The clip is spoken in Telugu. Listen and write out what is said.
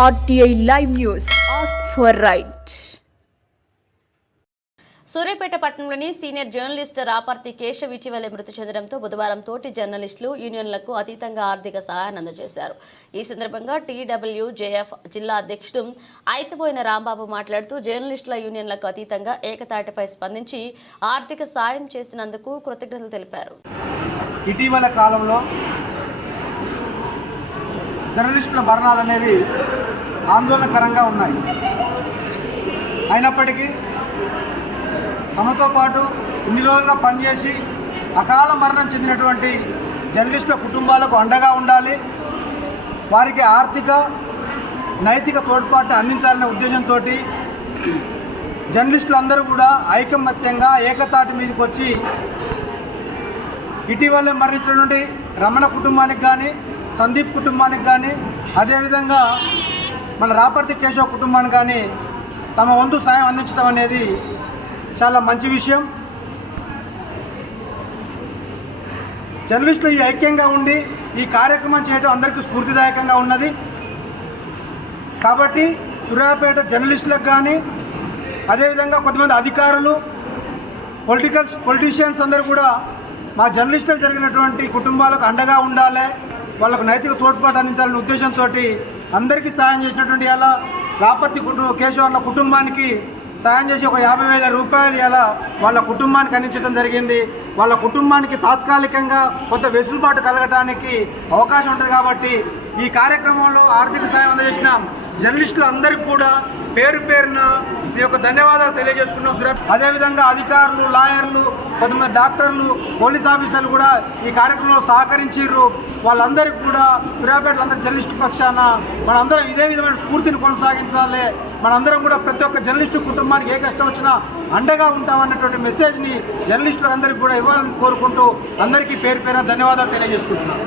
RTI Live News. Ask for right. Suryapet పట్టణంలోని సీనియర్ జర్నలిస్ట్ రాపర్తి కేశవ్ ఇటీవలే మృతి చెందడంతో బుధవారం తోటి జర్నలిస్టులు యూనియన్లకు అతీతంగా ఆర్థిక సహాయాన్ని అందజేశారు. ఈ సందర్భంగా TWJF జిల్లా అధ్యక్షుడు ఐతబోయిన రాంబాబు మాట్లాడుతూ జర్నలిస్టుల యూనియన్లకు అతీతంగా ఏకతాటిపై స్పందించి ఆర్థిక సాయం చేసినందుకు కృతజ్ఞతలు తెలిపారు. ఇటీవల కాలంలో జర్నలిస్టుల మరణాలు అనేవి ఆందోళనకరంగా ఉన్నాయి. అయినప్పటికీ తమతో పాటు ఇన్ని రోజులుగా పనిచేసి అకాల మరణం చెందినటువంటి జర్నలిస్టుల కుటుంబాలకు అండగా ఉండాలి, వారికి ఆర్థిక నైతిక తోడ్పాటు అందించాలనే ఉద్దేశంతో జర్నలిస్టులందరూ కూడా ఐకమత్యంగా ఏకతాటి మీదకి వచ్చి ఇటీవలే మరణించినటువంటి రమణ కుటుంబానికి కానీ, సందీప్ కుటుంబానికి కానీ, అదేవిధంగా మన రాపర్తి కేశవ్ కుటుంబానికి కానీ తమ వంతు సాయం అందించడం అనేది చాలా మంచి విషయం. జర్నలిస్టులు ఈ ఐక్యంగా ఉండి ఈ కార్యక్రమం చేయడం అందరికీ స్ఫూర్తిదాయకంగా ఉన్నది. కాబట్టి సూర్యాపేట జర్నలిస్టులకు కానీ, అదేవిధంగా కొంతమంది అధికారులు, పొలిటీషియన్స్ అందరూ కూడా మా జర్నలిస్టులు జరిగినటువంటి కుటుంబాలకు అండగా ఉండాలి, వాళ్ళకు నైతిక తోడ్పాటు అందించాలనే ఉద్దేశంతో అందరికీ సాయం చేసినటువంటి ఇలా రాపర్తి కేశవ్ అన్న కుటుంబానికి సాయం చేసి ఒక 50,000 రూపాయలు ఇలా వాళ్ళ కుటుంబానికి అందించడం జరిగింది. వాళ్ళ కుటుంబానికి తాత్కాలికంగా కొంత వెసులుబాటు కలగటానికి అవకాశం ఉంటుంది. కాబట్టి ఈ కార్యక్రమంలో ఆర్థిక సాయం అందజేసిన జర్నలిస్టులు అందరికీ కూడా పేరు పేరున ఈ యొక్క ధన్యవాదాలు తెలియజేసుకున్నాం. అదేవిధంగా అధికారులు, లాయర్లు, కొంతమంది డాక్టర్లు, పోలీస్ ఆఫీసర్లు కూడా ఈ కార్యక్రమంలో సహకరించారు. వాళ్ళందరికీ కూడా సూర్యాపేటలో అందరి జర్నలిస్టు పక్షాన మనందరం ఇదే విధమైన స్ఫూర్తిని కొనసాగించాలి. మనందరం కూడా ప్రతి ఒక్క జర్నలిస్టు కుటుంబానికి ఏ కష్టం వచ్చినా అండగా ఉంటామన్నటువంటి మెసేజ్ని జర్నలిస్టులు అందరికీ కూడా ఇవ్వాలని కోరుకుంటూ అందరికీ పేరు పేరున ధన్యవాదాలు తెలియజేసుకుంటున్నాను.